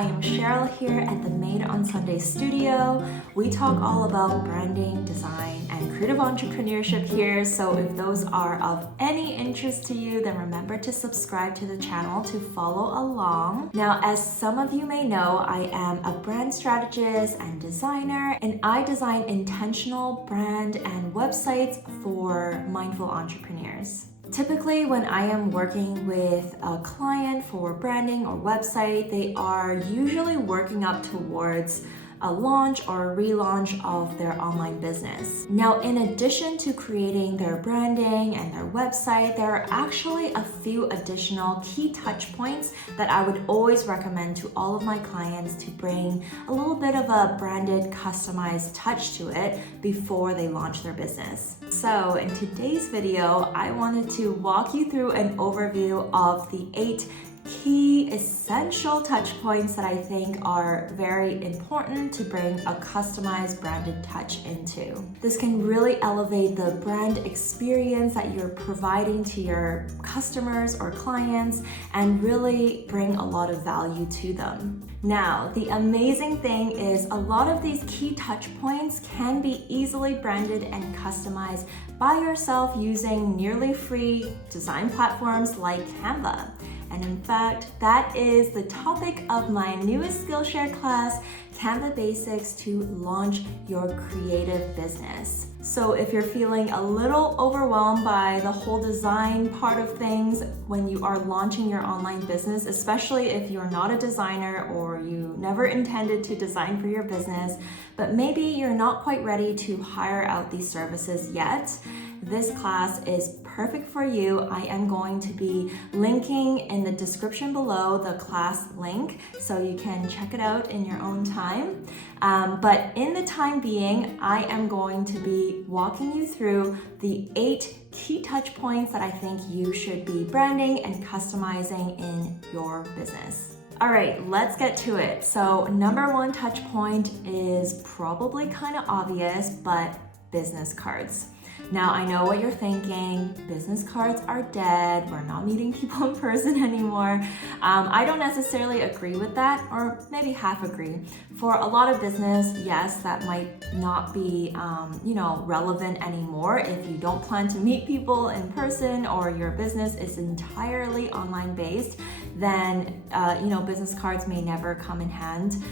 I am Cheryl here at the Made on Sunday studio. We talk all about branding, design, and creative entrepreneurship here. So if those are of any interest to you, then remember to subscribe to the channel to follow along. Now, as some of you may know, I am a brand strategist and designer, and I design intentional brand and websites for mindful entrepreneurs. Typically, when I am working with a client for branding or website, they are usually working up towards a launch or a relaunch of their online business. Now, in addition to creating their branding and their website, there are actually a few additional key touch points that I would always recommend to all of my clients to bring a little bit of a branded, customized touch to it before they launch their business. So in today's video, I wanted to walk you through an overview of the 8 key essential touch points that I think are very important to bring a customized branded touch into. This can really elevate the brand experience that you're providing to your customers or clients and really bring a lot of value to them. Now, the amazing thing is a lot of these key touch points can be easily branded and customized by yourself using nearly free design platforms like Canva. And in fact, that is the topic of my newest Skillshare class, Canva Basics to Launch Your Creative Business. So if you're feeling a little overwhelmed by the whole design part of things when you are launching your online business, especially if you're not a designer or you never intended to design for your business, but maybe you're not quite ready to hire out these services yet, this class is perfect for you. I am going to be linking in the description below the class link so you can check it out in your own time. But in the time being, I am going to be walking you through the 8 key touch points that I think you should be branding and customizing in your business. All right, let's get to it. So number 1 touch point is probably kind of obvious, but business cards. Now, I know what you're thinking, business cards are dead, we're not meeting people in person anymore. I don't necessarily agree with that, or maybe half agree. For a lot of business, yes, that might not be relevant anymore if you don't plan to meet people in person or your business is entirely online based. Then business cards may never come in hand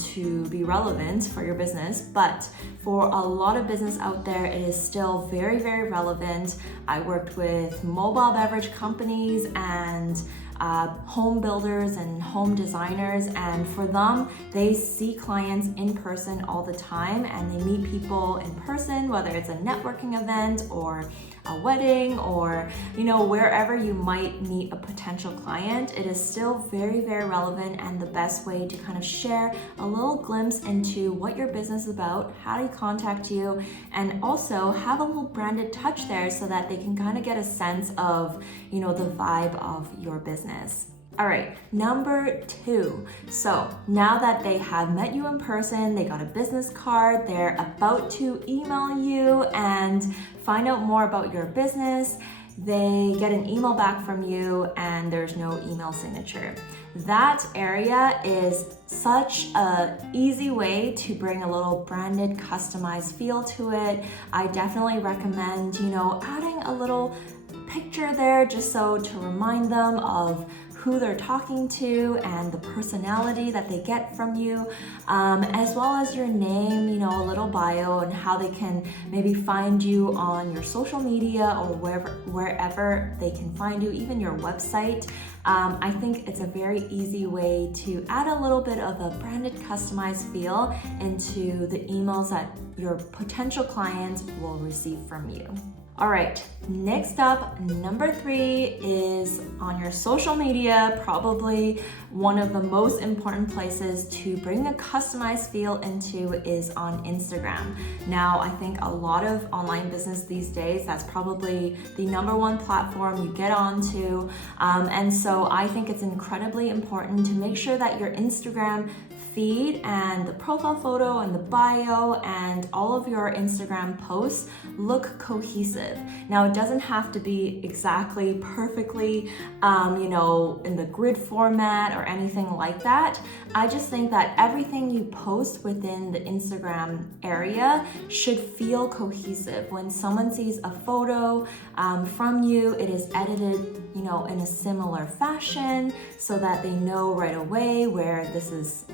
to be relevant for your business. But for a lot of business out there, it is still very, very relevant. I worked with mobile beverage companies and home builders and home designers, and for them, they see clients in person all the time and they meet people in person, whether it's a networking event or a wedding or wherever you might meet a potential client. It is still very, very relevant and the best way to kind of share a little glimpse into what your business is about, how to contact you, and also have a little branded touch there so that they can kind of get a sense of the vibe of your business. All right, number 2. So now that they have met you in person, they got a business card, they're about to email you and find out more about your business, they get an email back from you and there's no email signature. That area is such an easy way to bring a little branded, customized feel to it. I definitely recommend, adding a little picture there just so to remind them of who they're talking to and the personality that they get from you, as well as your name, a little bio and how they can maybe find you on your social media or wherever they can find you, even your website. I think it's a very easy way to add a little bit of a branded, customized feel into the emails that your potential clients will receive from you. All right, next up, number 3 is on your social media, probably one of the most important places to bring a customized feel into is on Instagram. Now, I think a lot of online business these days, that's probably the number 1 platform you get onto. And so I think it's incredibly important to make sure that your Instagram feed and the profile photo and the bio and all of your Instagram posts look cohesive. Now, it doesn't have to be exactly perfectly, in the grid format or anything like that. I just think that everything you post within the Instagram area should feel cohesive. When someone sees a photo from you, it is edited, in a similar fashion so that they know right away where this is,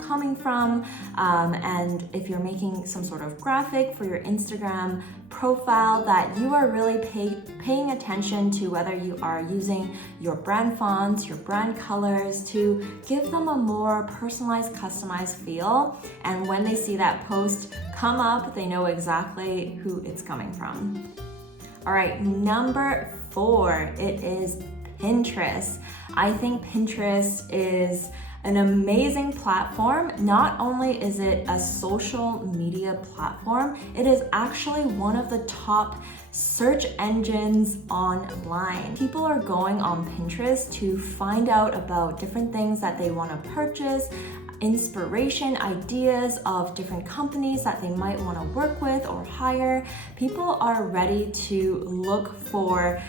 coming from. And if you're making some sort of graphic for your Instagram profile, that you are really paying attention to whether you are using your brand fonts, your brand colors to give them a more personalized, customized feel. And when they see that post come up, they know exactly who it's coming from. All right, number 4, it is Pinterest. I think Pinterest is an amazing platform. Not only is it a social media platform, it is actually one of the top search engines online. People are going on Pinterest to find out about different things that they want to purchase, inspiration, ideas of different companies that they might want to work with or hire. People are ready to look for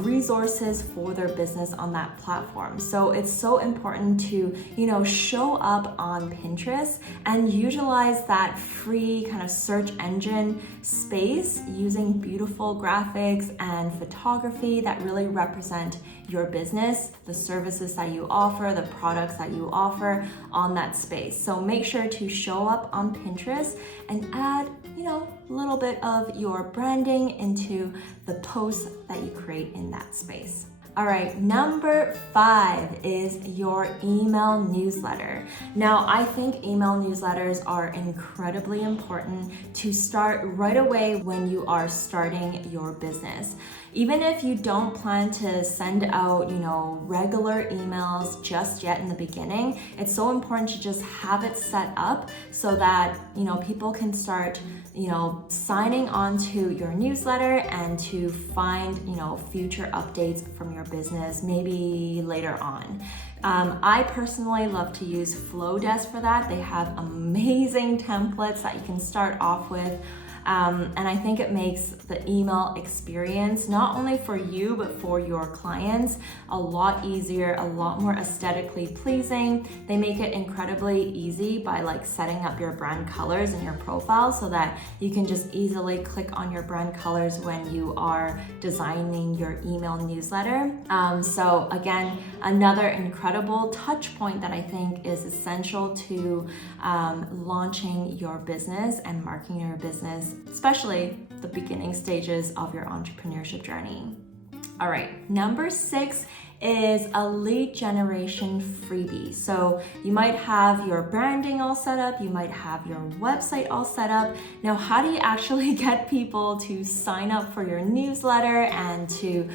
resources for their business on that platform. So it's so important to, show up on Pinterest and utilize that free kind of search engine space using beautiful graphics and photography that really represent your business, the services that you offer, the products that you offer on that space. So make sure to show up on Pinterest and add, a little bit of your branding into the posts that you create in that space. All right, number 5 is your email newsletter. Now, I think email newsletters are incredibly important to start right away when you are starting your business. Even if you don't plan to send out, regular emails just yet in the beginning, it's so important to just have it set up so that, people can start, signing on to your newsletter and to find, future updates from your business maybe later on. I personally love to use Flowdesk for that. They have amazing templates that you can start off with. And I think it makes the email experience, not only for you, but for your clients, a lot easier, a lot more aesthetically pleasing. They make it incredibly easy by setting up your brand colors in your profile so that you can just easily click on your brand colors when you are designing your email newsletter. So again, another incredible touch point that I think is essential to launching your business and marketing your business, especially the beginning stages of your entrepreneurship journey. All right, number 6 is a lead generation freebie. So you might have your branding all set up, you might have your website all set up. Now, how do you actually get people to sign up for your newsletter and to,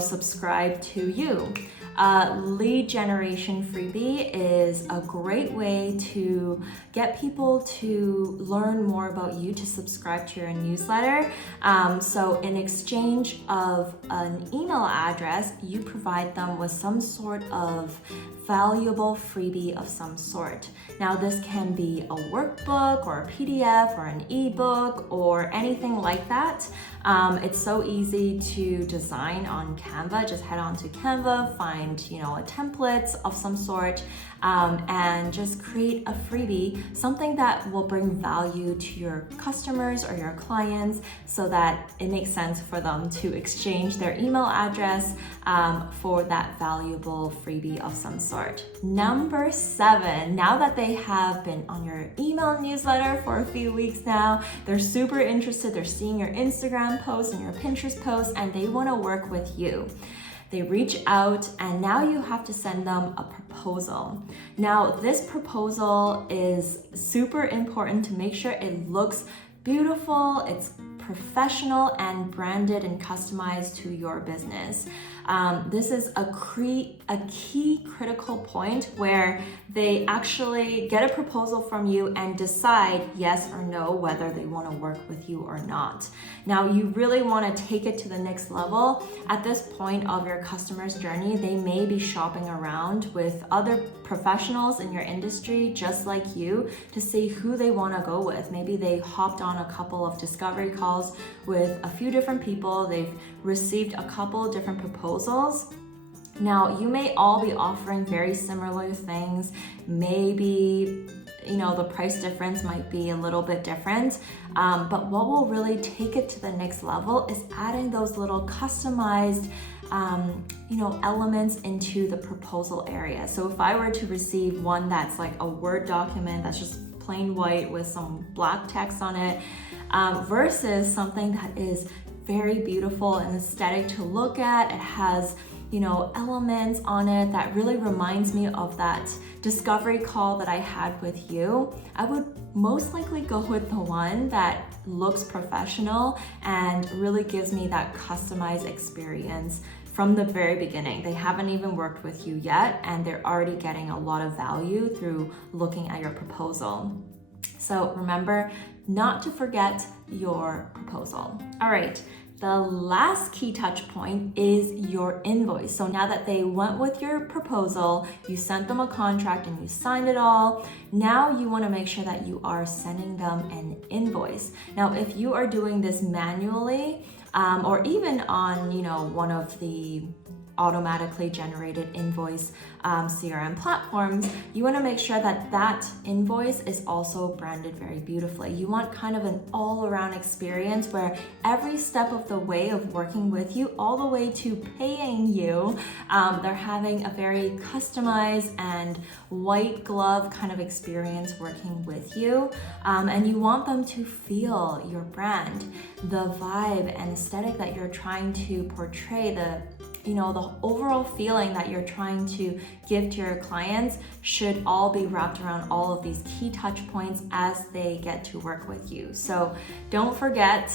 subscribe to you? Lead generation freebie is a great way to get people to learn more about you, to subscribe to your newsletter. So in exchange of an email address, you provide them with some sort of valuable freebie of some sort. Now, this can be a workbook or a PDF or an ebook or anything like that. It's so easy to design on Canva. Just head on to Canva, find, a template of some sort, and just create a freebie, something that will bring value to your customers or your clients so that it makes sense for them to exchange their email address for that valuable freebie of some sort. Number 7, now that they have been on your email newsletter for a few weeks now, they're super interested, they're seeing your Instagram posts and your Pinterest posts, and they want to work with you. They reach out and now you have to send them a proposal. Now, this proposal is super important to make sure it looks beautiful, it's professional and branded and customized to your business. This is a key critical point where they actually get a proposal from you and decide yes or no whether they want to work with you or not. Now, you really want to take it to the next level. At this point of your customer's journey, they may be shopping around with other professionals in your industry just like you to see who they want to go with. Maybe they hopped on a couple of discovery calls with a few different people. They've received a couple of different proposals. Now, you may all be offering very similar things. Maybe, the price difference might be a little bit different. But what will really take it to the next level is adding those little customized elements into the proposal area. So if I were to receive one that's like a Word document that's just plain white with some black text on it, versus something that is very beautiful and aesthetic to look at, it has elements on it that really reminds me of that discovery call that I had with you, I would most likely go with the one that looks professional and really gives me that customized experience from the very beginning. They haven't even worked with you yet, and they're already getting a lot of value through looking at your proposal. So remember not to forget your proposal. All right. The last key touch point is your invoice. So now that they went with your proposal, you sent them a contract and you signed it all, now you want to make sure that you are sending them an invoice. Now, if you are doing this manually, or even on, one of the automatically generated invoice CRM platforms, you want to make sure that that invoice is also branded very beautifully. You want kind of an all-around experience where every step of the way of working with you, all the way to paying you, they're having a very customized and white glove kind of experience working with you. And you want them to feel your brand, the vibe and aesthetic that you're trying to portray, the overall feeling that you're trying to give to your clients should all be wrapped around all of these key touch points as they get to work with you. So don't forget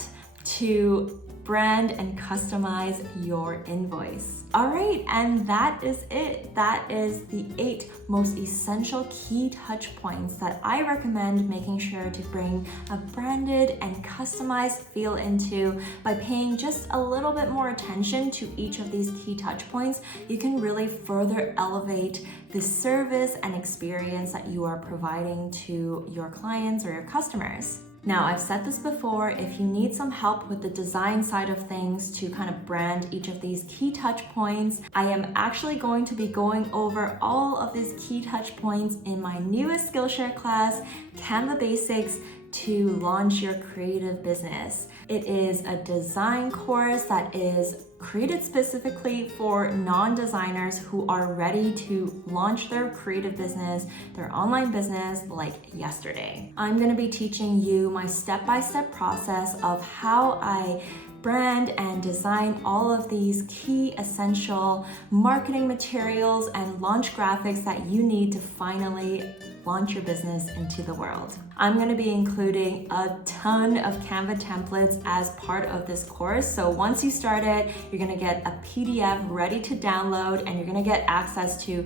to brand and customize your invoice. All right, and that is it. That is the 8 most essential key touch points that I recommend making sure to bring a branded and customized feel into. By paying just a little bit more attention to each of these key touch points, you can really further elevate the service and experience that you are providing to your clients or your customers. Now, I've said this before, if you need some help with the design side of things to kind of brand each of these key touch points, I am actually going to be going over all of these key touch points in my newest Skillshare class, Canva Basics to Launch Your Creative Business. It is a design course that is created specifically for non-designers who are ready to launch their creative business, their online business, like yesterday. I'm going to be teaching you my step-by-step process of how I brand and design all of these key essential marketing materials and launch graphics that you need to finally launch your business into the world. I'm going to be including a ton of Canva templates as part of this course. So once you start it, you're going to get a PDF ready to download, and you're going to get access to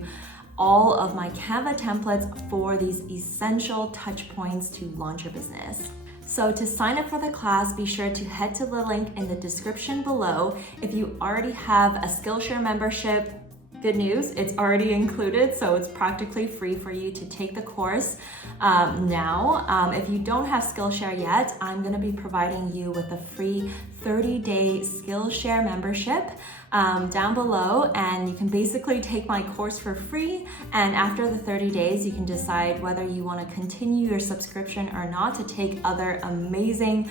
all of my Canva templates for these essential touch points to launch your business. So to sign up for the class, be sure to head to the link in the description below. If you already have a Skillshare membership, good news, it's already included, so it's practically free for you to take the course now. If you don't have Skillshare yet, I'm going to be providing you with a free 30-day Skillshare membership down below, and you can basically take my course for free, and after the 30 days you can decide whether you want to continue your subscription or not to take other amazing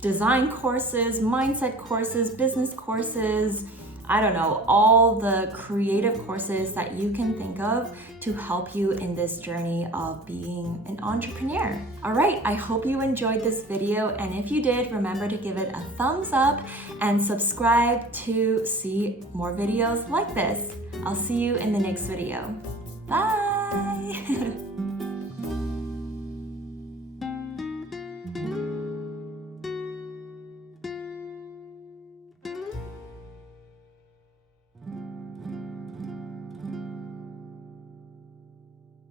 design courses, mindset courses, business courses, I don't know, all the creative courses that you can think of to help you in this journey of being an entrepreneur. All right, I hope you enjoyed this video, and if you did, remember to give it a thumbs up and subscribe to see more videos like this. I'll see you in the next video. Bye!